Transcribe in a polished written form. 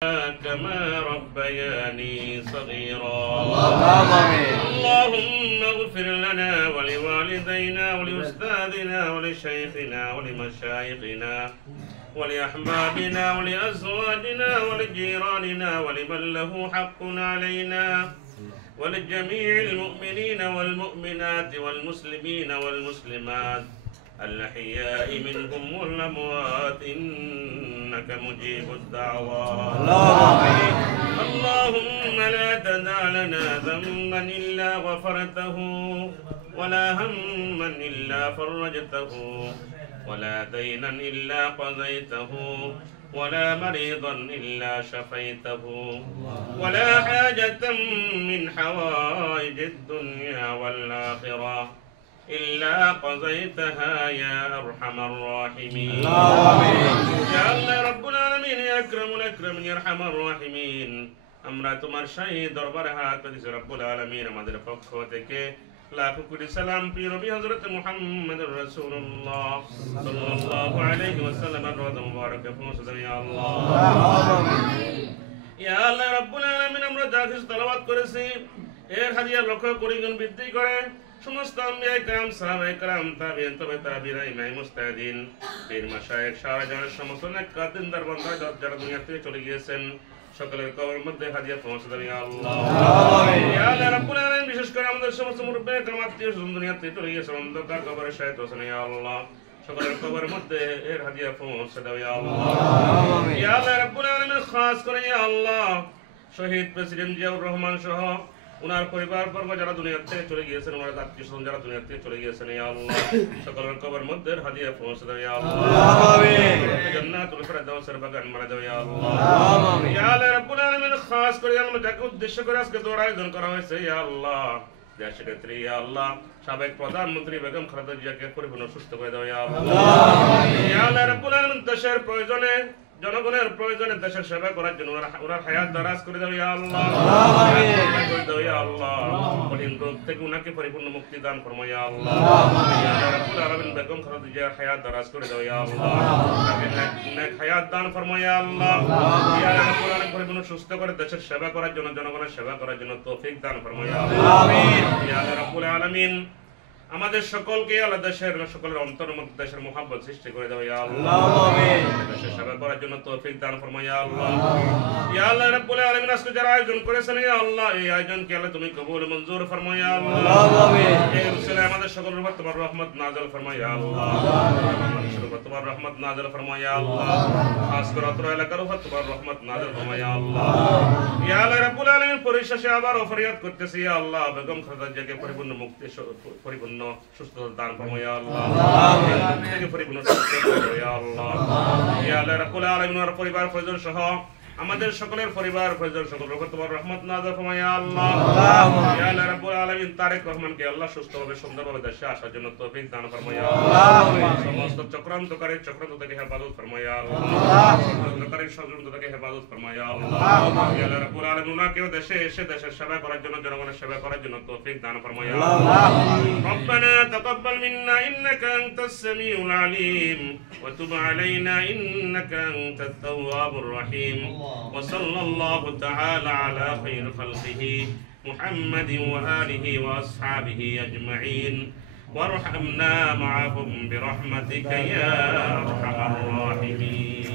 كما ربياني صغيرا. آمين. اللهم اغفر لنا ولوالدينا ولأستاذنا ولشيخنا ولمشايخنا ولأحبابنا ولأزواجنا ولجيراننا ولمن له حق علينا ولجميع المؤمنين والمؤمنات والمسلمين والمسلمات الأحياء منهم والأموات إنك مجيب الدعوات. اللهم لا تدع لنا ذنبا إلا غفرته ولا هما إلا فرجته ولا دينا إلا قضيته ولا مريضا إلا شفيته ولا حاجة من حوائج الدنيا والآخرة إلا قضيتها يا أرحم الراحمين. يا الله رب العالمين يا أكرم الأكرمين يا أرحم الراحمين আমরা তোমার শাহী দরবারে হাত পেতেছি রব্বুল আলামিন আমাদের পক্ষ থেকে লাখো কোটি সালাম প্রিয় নবী হযরত মুহাম্মদুর রাসূলুল্লাহ সাল্লাল্লাহু আলাইহি ওয়াসাল্লামের রওজা মুবারকে পৌঁছে দাও ইয়া আল্লাহ। ইয়া আল্লাহ রাব্বুল আলামিন আমরা যা কিছু তেলাওয়াত করেছি এর হাদিয়া লক্ষ্য কোটি গুণ বৃদ্ধি করে সমস্ত আম্বিয়া کرام সাহাবায়ে کرام তাবিঈন তবে তাবিঈন ইমাম মুস্তাহিদিন পীর মাশায়েখ শাহজাহানের সমস্ত নেককার দিনদার বান্দা যারা দুনিয়া থেকে চলে গিয়েছেন সকলের কবরের মধ্যে হাদিয়া পৌঁছে দাও ইয়া আল্লাহ। ইয়া আল্লাহ রাব্বুল আলামিন বিশেষ করে আমাদের সমস্ত মুরব্বি کرام আত্মীয় স্বজন দুনিয়া থেকে চলে গিয়েছেন অন্ধকার কবরে শায়িত হোসেন ইয়া আল্লাহ সকলের কবরের মধ্যে এর হাদিয়া পৌঁছে দাও ইয়া আল্লাহ। ইয়া আল্লাহ রাব্বুল আলামিন খাস করে ইয়া আল্লাহ শহীদ প্রেসিডেন্ট জিয়াউর রহমান সহ উনার পরিবার বর্গ যারা দুনিয়া থেকে চলে গিয়েছেন ওনার আত্মীয় স্বজন যারা দুনিয়া থেকে চলে গিয়েছেন ইয়া আল্লাহ সকলের কবরের মধ্যে হাদিয়া পৌঁছে দাও ইয়া আল্লাহ। আমিন। জান্নাতুল ফিরদাউসের বাগান বানায় দাও ইয়া আল্লাহ। আমিন। ইয়া আল্লাহ রাব্বুল আলামিন খাস করে আমরা যাকে উদ্দেশ্য করে আজকে দোয়া আয়োজন করা হয়েছে ইয়া আল্লাহ দেশ সেক্রেটারি ইয়া আল্লাহ সাবেক প্রধানমন্ত্রী বেগম খালেদা জিয়াকে পরিপূর্ণ সুস্থ করে দাও ইয়া আল্লাহ। আমিন। ইয়া আল্লাহ রাব্বুল আলামিন দেশের প্রয়োজনে জনগণের প্রয়োজনে দেশের সেবা করার জন্য ওনার হায়াত দারাজ করে দাও ইয়া আল্লাহ। আমিন। করে দাও ইয়া আল্লাহ কঠিন রোগ থেকে উনাকে পরিপূর্ণ মুক্তি দান ফরমাও ইয়া আল্লাহ। ইয়া আল্লাহ রাব্বুল আলামিন বেগম খালেদা জিয়ার হায়াত দারাজ করে দাও ইয়া আল্লাহ। তাকে নেক হায়াত দান ফরমাও ইয়া আল্লাহ। ইয়া আল্লাহ রাব্বুল আলামিন পরিপূর্ণ সুস্থ করে দেশের সেবা করার জন্য জনগণের সেবা করার জন্য তৌফিক দান ফরমাও ইয়া আল্লাহ। আমিন। ইয়া আল্লাহ রাব্বুল আলামিন আমাদের সকলকে আল্লাহ দেশের সকলের অন্তরের মধ্যে দেশের মুহাব্বত সৃষ্টি করে দাও ইয়া আল্লাহ। আমিন। দেশের সেবা করার জন্য তৌফিক দান ফরমাও ইয়া আল্লাহ। ইয়া আল্লাহ রাব্বুল আলামিন আজকে যারা আয়োজন করেছেন ইয়া আল্লাহ এই আয়োজনকে আল্লাহ তুমি কবুল মঞ্জুর ফরমাও ইয়া আল্লাহ। আমিন। এই রসুল আমাদের সকলের উপর তোমার রহমত নাযিল ফরমাও ইয়া আল্লাহ। আমাদের উপর তোমার রহমত নাযিল ফরমাও ইয়া আল্লাহ। খাস করে অত্র এলাকার উপর তোমার রহমত নাযিল ফরমাও ইয়া আল্লাহ। ইয়া আল্লাহ রাব্বুল আলামিন পরিশেষে আবার ফরিয়াদ করতেছি ইয়া আল্লাহ বেগম খালেদা জিয়াকে পরিপূর্ণ মুক্তি পরিপূর্ণ সুস্থতা দান ফরমাও ইয়া আল্লাহ। আমিন। থেকে পরিপূর্ণ সুস্থতা দাও ইয়া আল্লাহ। ইয়া আল্লাহ রাব্বুল আলামিন ওর পরিবার পরিজন সহ আমাদের সকলের পরিবার পরিজন সকলের উপর তোমার রহমত নাযিল ফরমাও ইয়া আল্লাহ। ইয়া আল্লাহ রাব্বুল আলামিন তারেক রহমানকে আল্লাহ সুস্থভাবে সুন্দরভাবে দেশে আসার জন্য তৌফিক দান ফরমাও ইয়া আল্লাহ। সমস্ত চক্রান্তকারী চক্রান্ত থেকে হেফাজত ফরমাও ইয়া আল্লাহ। চক্রান্তকারী ষড়যন্ত্র থেকে হেফাজত ফরমাও ইয়া আল্লাহ। ইয়া আল্লাহ রাব্বুল আলামিন উনাকেও দেশে এসে দেশের সেবা করার জন্য জনগণের সেবা করার জন্য তৌফিক দান ফরমাও ইয়া আল্লাহ। ربنا تقبل منا إنك أنت السميع العليم وتب علينا إنك أنت التواب الرحيم وصلى الله تعالى على خير خلقه محمد وآله وأصحابه أجمعين وارحمنا معهم برحمتك يا أرحم الراحمين.